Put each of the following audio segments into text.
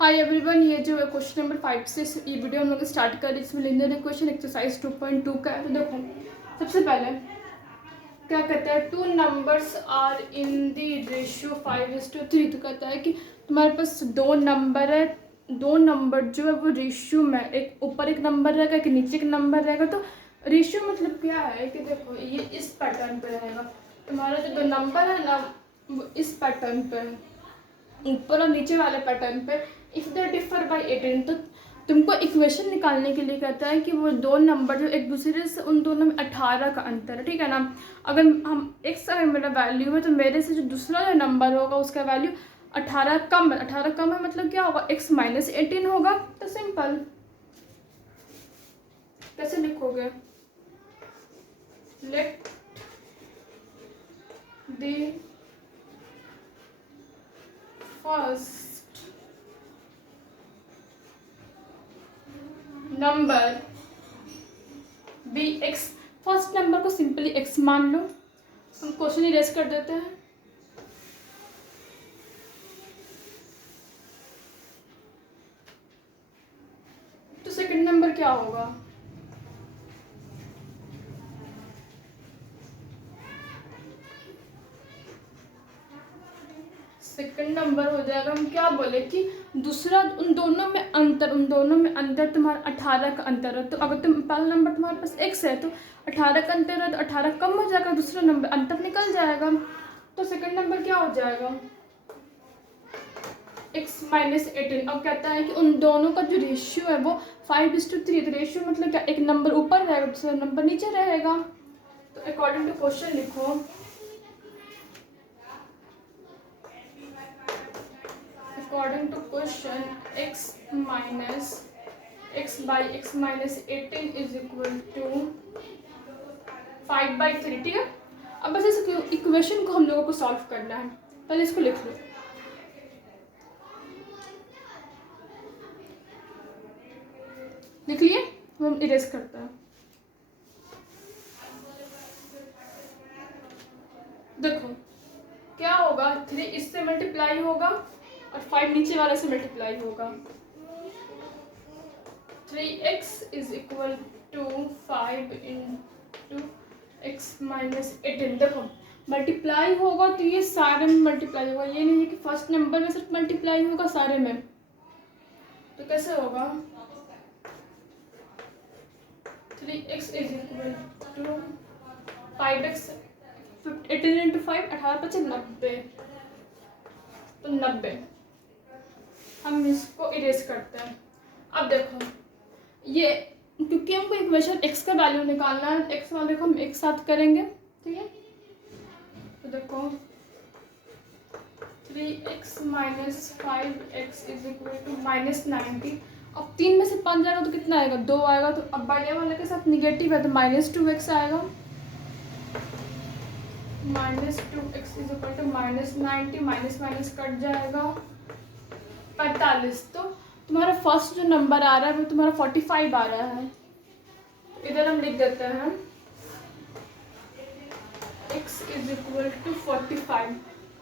Hi everyone, ये जो है क्वेश्चन नंबर 5 से ये वीडियो हम लोग स्टार्ट कर रहे हैं। इसमें लिनियर इक्वेशन एक्सरसाइज 2.2 का है। तो देखो, सबसे पहले क्या कहता है, two numbers are in the ratio 5:3। तो कहता है कि तुम्हारे पास दो नंबर है, दो नंबर जो है वो रेशियो में, एक ऊपर एक नंबर रहेगा, एक नीचे एक नंबर रहेगा। तो रेशियो मतलब क्या है कि देखो ये इस पैटर्न पे रहेगा, तुम्हारा जो दो नंबर है ना वो इस पैटर्न पे है, ऊपर और नीचे वाले पैटर्न पे। इफ़ दे डिफर बाय 18, तो तुमको इक्वेशन निकालने के लिए कहता है कि वो दो नंबर जो एक दूसरे से, उन दोनों में 18 का अंतर है, ठीक है ना। अगर हम x अगर मेरा वैल्यू है तो मेरे से जो दूसरा जो नंबर होगा उसका वैल्यू 18 कम है। 18 कम है मतलब क्या होगा, x माइनस 18 होगा। तो सिंपल, कैसे लिखोगे, let the first number be x. First number को सिंपली एक्स मान लो। हम क्वेश्चन इरेज कर देते हैं। तो सेकंड नंबर क्या होगा, सेकंड नंबर हो जाएगा, हम क्या बोले कि दूसरा उन दोनों में अंतर, उन दोनों में अंतर तुम्हारा 18 का अंतर है। तो अगर तुम पहला नंबर तुम्हारे पास x है तो 18 का अंतर है, तो 18 कम हो जाएगा, दूसरा नंबर अंतर निकल जाएगा। तो सेकंड नंबर क्या हो जाएगा, x माइनस 18। अब कहता है कि उन दोनों का जो रेशियो है वो 5:3। तो रेशियो मतलब क्या, एक नंबर ऊपर रहेगा दूसरा नंबर नीचे रहेगा। तो अकॉर्डिंग टू क्वेश्चन लिखो, according to question x minus x by x minus 18 is equal to 5/3, ठीक है। अब बस इस इक्वेशन को हम लोगों को सॉल्व करना है। पहले इसको लिख लो, लिख लिए, हम इरेज करते हैं। देखो क्या होगा, 3 इससे मल्टीप्लाई होगा और 5 नीचे वाले से मल्टीप्लाई होगा। 3x is equal to 5 into x minus 18। देखो मल्टीप्लाई होगा तो ये सारे में मल्टीप्लाई होगा, ये नहीं है कि फर्स्ट नंबर में सिर्फ मल्टीप्लाई होगा सारे में। तो कैसे होगा, 3x is equal to 5x, 18 into 5 18 × 90, तो 90। हम इसको इरेज करते हैं। अब देखो ये, क्योंकि हमको इक्वेशन x का वैल्यू निकालना है, x वाले को हम एक साथ करेंगे, ठीक है। तो देखो 3x minus 5x is equal to minus 90। अब 3 में से 5 जाएगा तो कितना आएगा, 2 आएगा। तो अब बड़े वाले के साथ निगेटिव है तो माइनस 2x आएगा। Minus 2x is equal to minus 90, minus minus cut जाएगा 45। तो तुम्हारा फर्स्ट जो नंबर आ रहा है वो तुम्हारा 45 आ रहा है। इधर हम लिख देते हैं x इज इक्वल टू 45।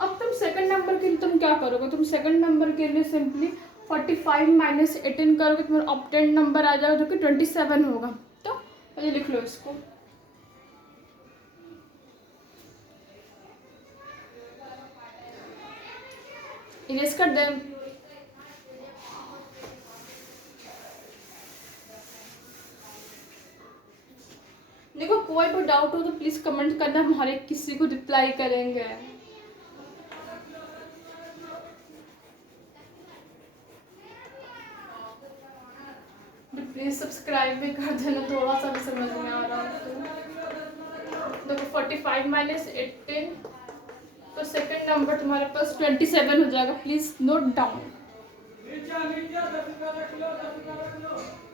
अब तुम सेकंड नंबर के लिए तुम क्या करोगे, तुम सेकंड नंबर के लिए सिंपली 45 माइनस 18 करोगे, तुम्हारा ऑप्टेंड नंबर आ जाएगा जो कि 27 होगा। तो पहले लिख लो इसको, इरेज कर दें। देखो कोई भी डाउट हो तो प्लीज कमेंट करना, हम हर एक किसी को रिप्लाई करेंगे। प्लीज सब्सक्राइब भी कर देना, थोड़ा सा भी समझ में आ रहा है तो। देखो 45 माइनस 18, तो सेकंड नंबर तुम्हारे पास 27 हो जाएगा। Please note down.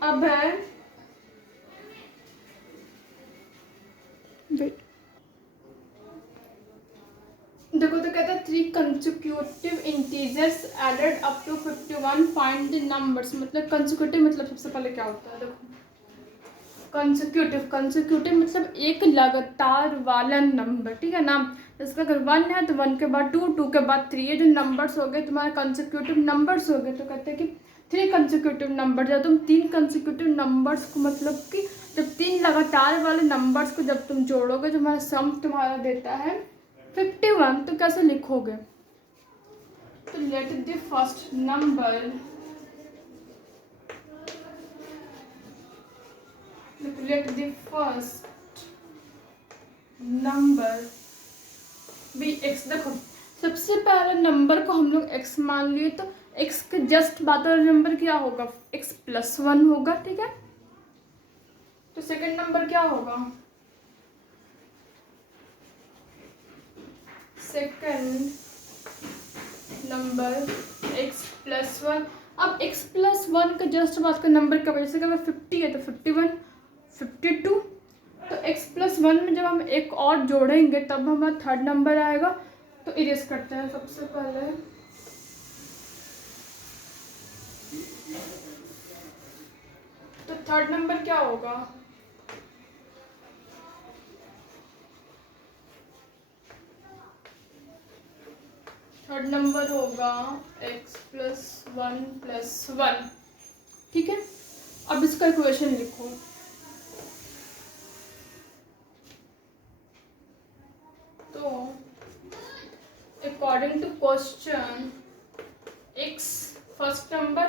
अब है वेट, देखो तो कहता है 3 consecutive integers added up to 51 find the numbers. मतलब कंसेक्यूटिव मतलब सबसे पहले क्या होता है, देखो कंसेक्यूटिव मतलब एक लगातार वाला नंबर, ठीक है ना। इसका अगर 1 है तो 1 के बाद 2, 2 के बाद 3, ये जो नंबर्स हो गए तुम्हारे कंसेक्यूटिव नंबर्स हो गए। तो कहते हैं कि 3 कंसेक्यूटिव नंबर, जब तुम 3 कंसेक्यूटिव नंबर्स को मतलब कि जब 3 लगातार वाले नंबर्स को जब तुम जोड़ोगे तो तुम्हारा सम तुम्हारा देता है 51। तो कैसे लिखोगे? तो late the first number, let the first number be x। देखो सबसे पहले नंबर को हम लोग x मान लिए, तो x के जस्ट बाद वाला नंबर क्या होगा? x प्लस 1 होगा, ठीक है। तो सेकंड नंबर क्या होगा? Second number x plus 1। अब x प्लस 1 का जस्ट बाद का नंबर क्या होगा? जैसे कि अगर 50 है तो 51, 52। तो x प्लस 1 में जब हम एक और जोड़ेंगे तब हमारा थर्ड नंबर आएगा। तो इरेज करते हैं सबसे पहले। तो थर्ड नंबर क्या होगा? थर्ड नंबर होगा x प्लस 1 प्लस 1, ठीक है। अब इसका इक्वेशन लिखो। According to question, x first number,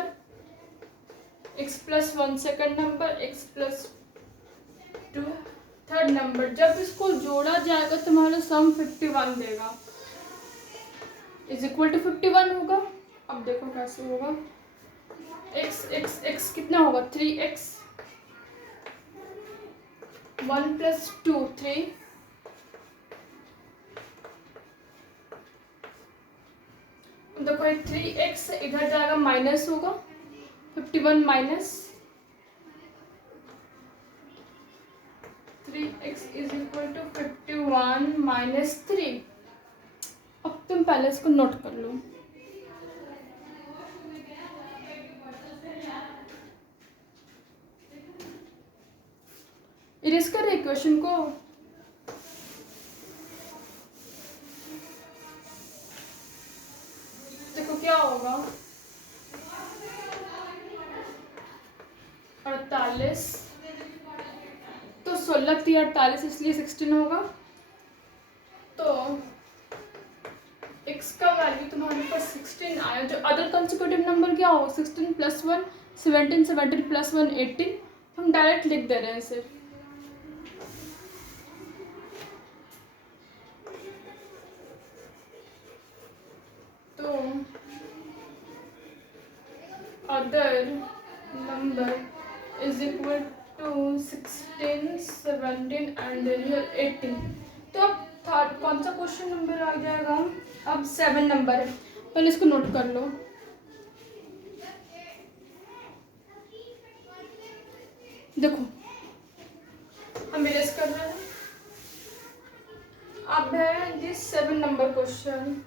x plus 1 second number, x plus 2 third number. जब इसको जोड़ा जाएगा तो हमारा सम 51 देगा, इज इक्वल टू 51 होगा। अब देखो कैसे होगा। x कितना होगा? 3x, 1 प्लस 2 3, देखो 3x इधर जाएगा माइनस होगा, 51 minus 3x is equal to 51 minus 3। अब तुम पहले इसको नोट कर लो। इरेज कर इक्वेशन को। देखो क्या होगा, 48, तो 16 थी 48, इसलिए 16 होगा। तो x का वैल्यू तुम्हारे पास 16 आया। जो अदर कंसेक्यूटिव नंबर क्या होगा? 16 प्लस 1 17, 17 प्लस 1 18। हम डायरेक्ट लिख दे रहे हैं सिर्फ। तो other number is equal to 16, 17 and real 18। तो अब थर्ड कौन सा क्वेश्चन नंबर आ जाएगा? अब 7 नंबर है, पहले इसको नोट कर लो। देखो हम इरेज कर रहे हैं। अब है this 7 number question.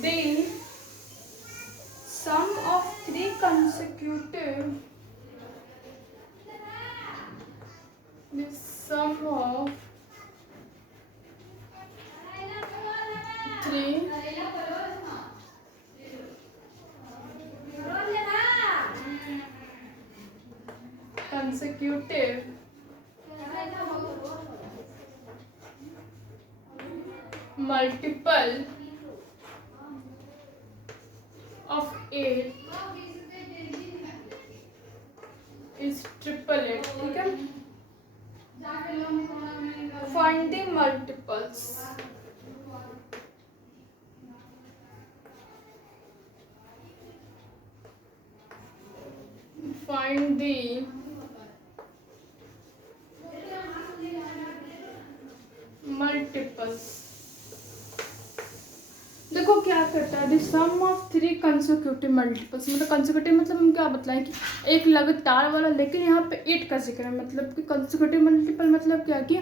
The sum of 3 consecutive, the sum of 3 consecutive multiple of 8 is 888, ठीक है। Find the multiples। Find the multiples। देखो क्या करता है, सम ऑफ 3 कंसेक्यूटिव मल्टीपल्स। मतलब कंसेक्यूटिव मतलब हम क्या बताएं कि एक लगातार वाला, लेकिन यहाँ पे 8 का जिक्र है। मतलब कि कंसेक्यूटिव मल्टीपल मतलब क्या कि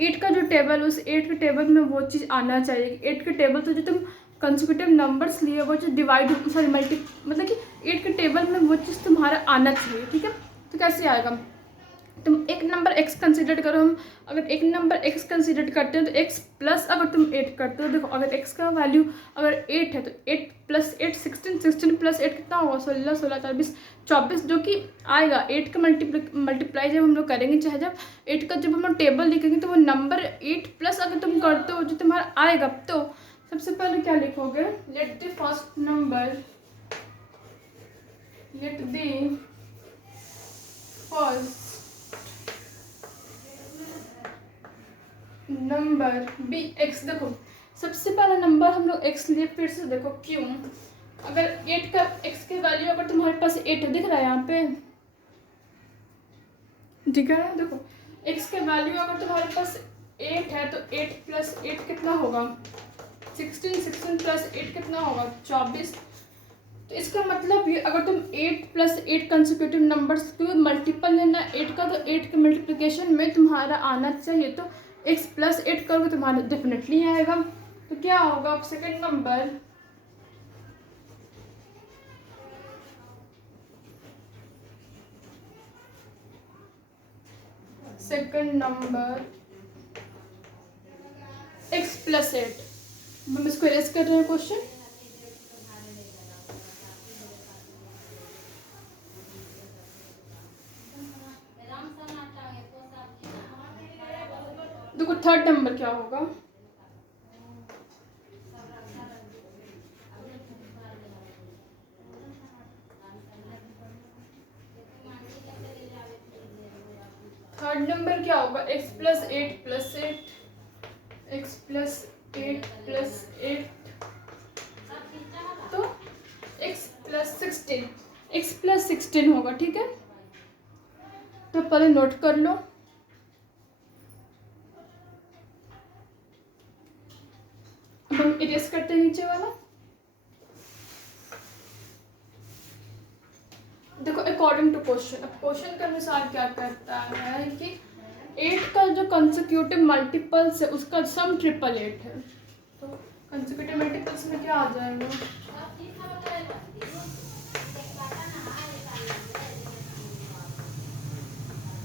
8 का जो टेबल, उस 8 के टेबल में वो चीज़ आना चाहिए। 8 के टेबल तो जो तुम कंसेक्यूटिव नंबर्स लिए वो जो डिवाइड सॉरी मल्टी मतलब कि 8 के टेबल में वो चीज़ तुम्हारा आना चाहिए, ठीक है। तो कैसे आएगा, तुम एक नंबर x कंसिडर करो, हम अगर एक नंबर x कंसिडर करते हैं तो x प्लस अगर तुम 8 करते हो, देखो अगर x का वैल्यू अगर 8 है तो 8 प्लस 8 16, 16 प्लस 8 कितना होगा 16, 16 24 24, जो कि आएगा 8 का मल्टीप्लाई जब हम लोग करेंगे, चाहे जब 8 का जब हम लोग टेबल लिखेंगे तो वो नंबर 8 प्लस अगर तुम करते हो जो तुम्हारा आएगा, तो सबसे पहले क्या लिखोगे, let the first number be x। देखो सबसे पहला नंबर हम लोग x लिए, फिर से देखो क्यों, अगर 8 का x के वैल्यू अगर तुम्हारे पास 8 दिख रहा है यहाँ पे, दिख रहा है, देखो x के वैल्यू अगर तुम्हारे पास 8 है तो 8 प्लस 8 कितना होगा 16, 16 प्लस 8 कितना होगा 24। तो इसका मतलब ये अगर तुम 8 प्लस 8 कंसेक्यूटिव नंबर्स को मल्टीपल लेना 8 का, तो 8 के मल्टीप्लिकेशन में तुम्हारा आना चाहिए, तो x प्लस 8 करोगे तुम्हारा डेफिनेटली आएगा। तो क्या होगा सेकंड नंबर, x प्लस 8। हम इसको इरेज कर रहे हैं क्वेश्चन, देखो थर्ड नंबर क्या होगा, थर्ड नंबर क्या होगा x plus 8 plus 8, x plus 8 plus 8, तो x प्लस 16, x प्लस 16 होगा, ठीक है। तो पहले नोट कर लो, अब हम इरेज करते हैं नीचे वाला। देखो अकॉर्डिंग टू क्वेश्चन, अब क्वेश्चन के अनुसार क्या कहता है कि 8 का जो कंसेक्यूटिव मल्टीपल्स है उसका सम 888 है, तो कंसेक्यूटिव मल्टीपल्स में क्या आ जाएगा,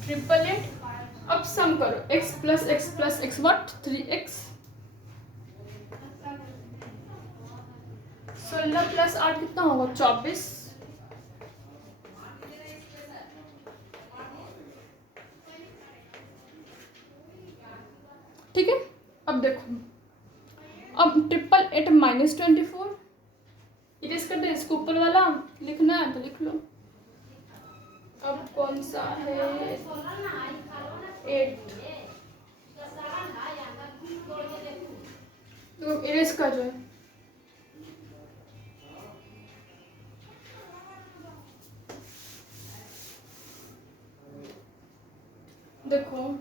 ट्रिपल एट। अब सम करो x plus x what 3x, 16 plus 8 कितना होगा 24, ठीक है। अब देखो अब 888 माइनस 24, इरेज कर दे, इसको ऊपर वाला लिखना है तो लिख लो। अब कौन सा है 8, तो इरेज कर रहे हैं, देखो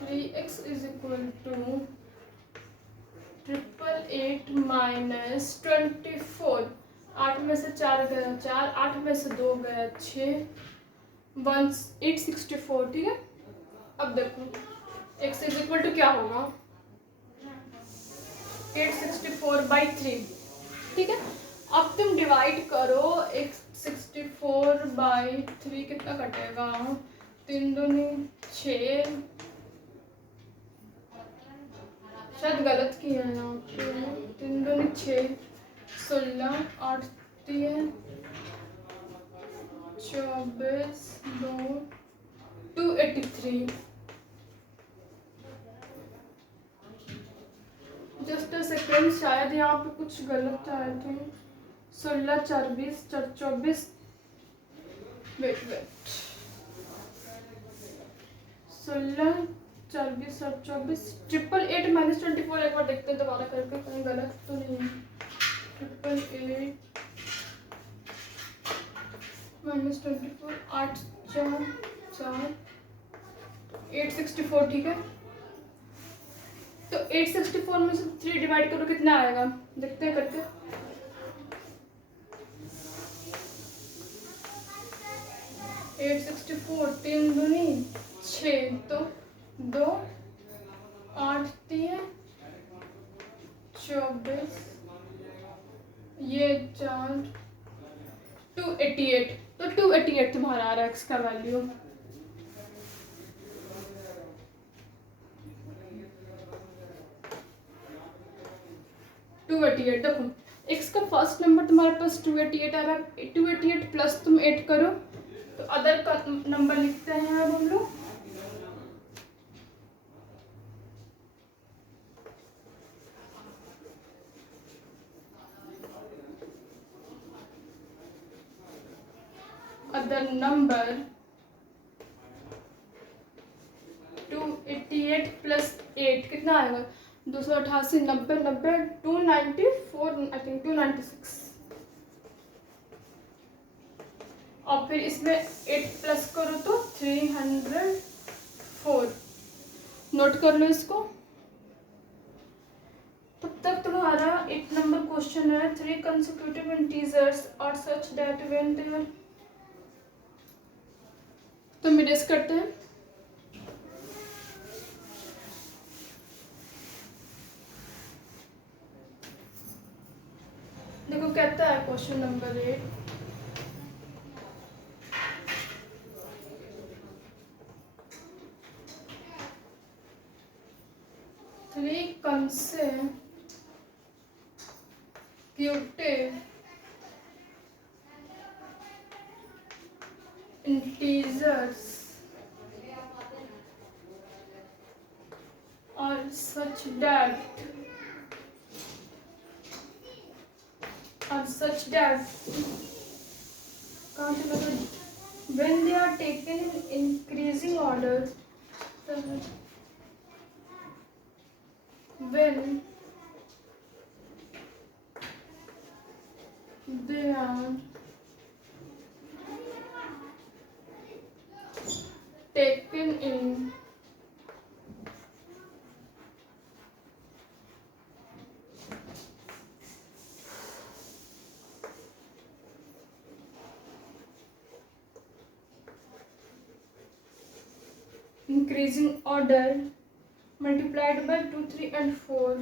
3x is equal to 888 minus 24, 8 में से 4 गया 4, 8 में से 2 गया 6, 864, ठीक है। अब देखो x इज इक्वल टू क्या होगा 864/3, ठीक है। अब तुम डिवाइड करो 864/3 कितना कटेगा 3 दूनी 6, शायद गलत किया है यहाँ पे, 3 दूनी 6, 16, 8 3 24, 2 283। जस्ट अ सेकेंड, शायद यहाँ पे कुछ गलत आए थे, 16 24 24, वेट 16 24 24, 888 माइनस 24, एक बार देखते हैं दोबारा करके कहीं गलत तो नहीं है, 888 माइनस 24, 8 4 4 864, ठीक है। तो 864 में से 3 डिवाइड करो कितना आएगा, देखते हैं करके, 864 3 दूनी 6, तो 2 8 3 24, ये 4, 288। तो 288 तुम्हारा आ रहा है एक्स का वैल्यू। देखो एक्स का फर्स्ट नंबर तुम्हारे पास 288 आ रहा है। 288 प्लस तुम 8 करो तो अदर का नंबर लिखते हैं अब हम लोग। अदर नंबर 288 प्लस 8 कितना आएगा? 288, 90, 90, 294, आई थिंक 296। और फिर इसमें 8 प्लस करो तो 304। नोट कर लो इसको। तब तक तुम्हारा 8 नंबर क्वेश्चन है। 3 consecutive integers are such that when they are, तो मिरेस करते हैं। देखो कहता है question number 8, three consecutive integers are such that when they are taken in increasing order, when they are taken in increasing order multiplied by 2, 3 and 4,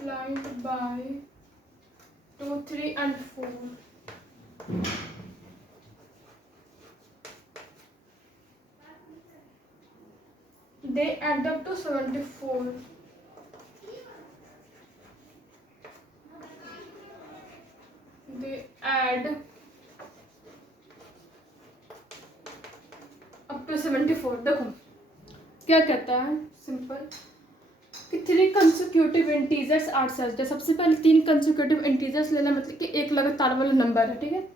multiplied by 2, 3 and 4, they add up to 74. They add up to 74। देखो क्या कहता है simple कि 3 consecutive integers are such that, सबसे पहले 3 consecutive integers लेना मतलब कि एक लगातार वाला नंबर है, ठीक है।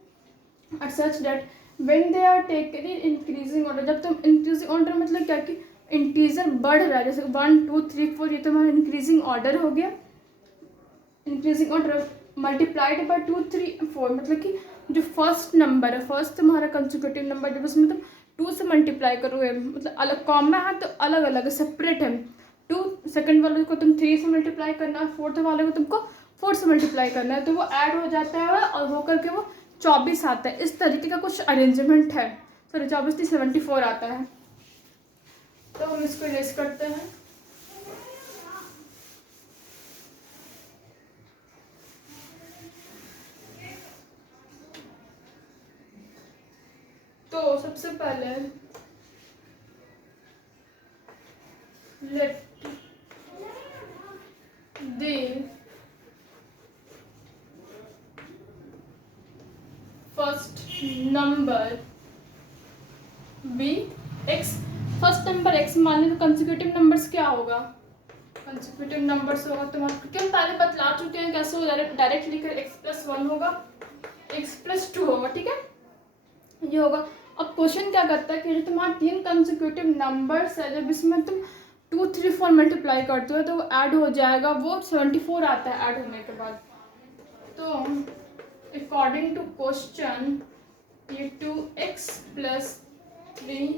are such that when they are taken in increasing order, जब तुम increasing order मतलब क्या कि इंटीजर बढ़ रहा है, जैसे 1, 2, 3, 4 ये तुम्हारा इंक्रीजिंग ऑर्डर हो गया। इंक्रीजिंग ऑर्डर मल्टीप्लाइड बाय 2, 3, 4 मतलब कि जो फर्स्ट नंबर है, फर्स्ट तुम्हारा कंसेक्यूटिव नंबर जब उसमें तुम 2 से मल्टीप्लाई करोगे, मतलब अलग कॉमा है तो अलग अलग सेपरेट है। 2 सेकंड वाले को तुम 3 से मल्टीप्लाई करना है, फोर्थ वाले को तुमको 4 से मल्टीप्लाई करना है, तो वो ऐड हो जाता है और हो करके वो 24 आता है। इस तरीके का कुछ अरेंजमेंट है। सॉरी 24 नहीं 74 आता है। तो हम इसको इरेज करते हैं। तो सबसे पहले let the first number be x. First number x माने तो कंसेक्यूटिव नंबर्स क्या होगा? कंसेक्यूटिव नंबर्स होगा तुम्हारा, क्योंकि हम पहले बतला चुके हैं कैसे हो, डायरेक्ट लिखकर x+1 होगा, x+2 होगा, ठीक है, ये होगा। अब क्वेश्चन क्या करता है कि जो तुम्हारा 3 कंसेक्यूटिव नंबर्स है, जब इसमें तुम 2, 3, 4 मल्टीप्लाई करते हो तो वो ऐड हो जाएगा, वो 74 आता है ऐड होने के बाद। तो अकॉर्डिंग टू क्वेश्चन ये 2x+3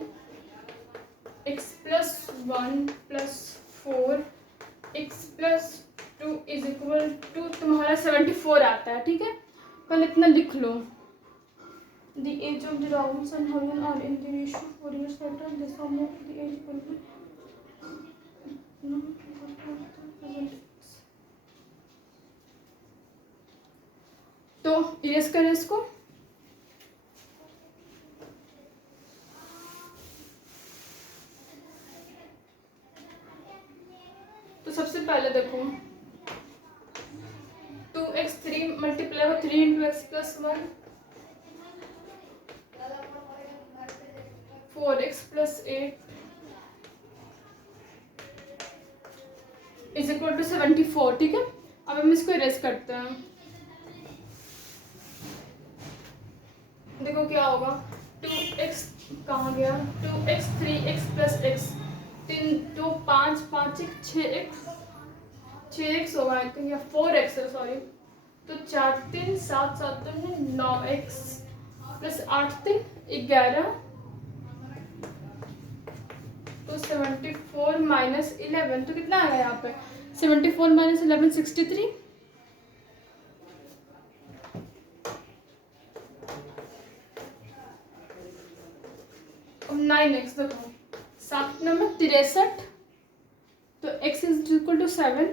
x+1+4 x+2 is equal to तुम्हारा 74 आता है, ठीक है। पहले इतना लिख लो। The age of the Robinson Hurrian are in the ratio 4 years total the sum of the age will be तो इरेज करें इसको। तो सबसे पहले देखो 2x3 मल्टीप्लाई हो 3 into x plus 1 4x plus 8 is equal to 74। ठीक है, अब हम इसको इरेज करते हैं। देखो क्या होगा 2x कहाँ गया 2x 3x plus x 3 2 5 5 6x होगा आई थिंक, या 4x है सॉरी। तो 4 3 7 7 9x प्लस 8 3 11 तो 74 माइनस 11 तो कितना आएगा यहाँ पे 74 माइनस 11 63। अब 9x देखो 7 नंबर 63 तो x इज इक्वल टू 7।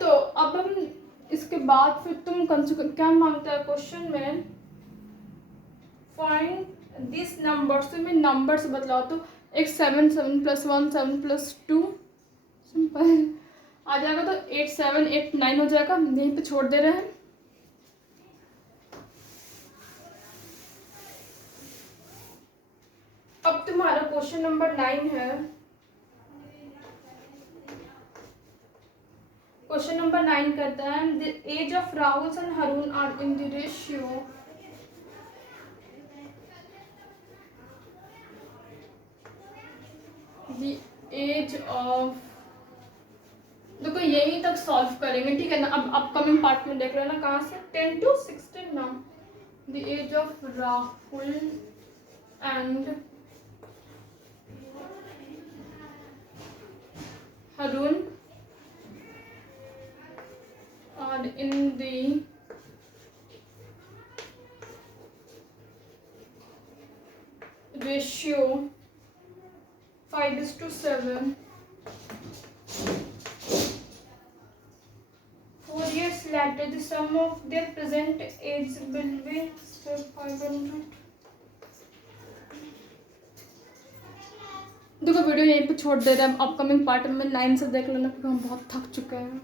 तो अब हम इसके बाद फिर तुम क्या मांगता है क्वेश्चन में फाइंड दिस नंबर्स। तो मैं नंबर्स बतलाओ तो x 7 7 प्लस 1 7 प्लस 2 सिंपल आ जाएगा। तो 8 7 8 9 हो जाएगा, यहीं पे छोड़ दे रहे हैं। अब तुम्हारा क्वेश्चन नंबर 9 है। क्वेश्चन नंबर 9 कहता है the age of Rahul and Harun are in the ratio the age of. देखो यहीं तक सॉल्व करेंगे, ठीक है ना। अब अपकमिंग पार्ट में देख लेना कहाँ से 10 to 16 ना। The age of Rahul and Harun are in the ratio 5:7. 4 years later, the sum of their present age will be 500. देखो वीडियो यहीं पे छोड़ दे रहे हैं, अपकमिंग पार्ट में 9 से देख लेना क्योंकि हम बहुत थक चुके हैं।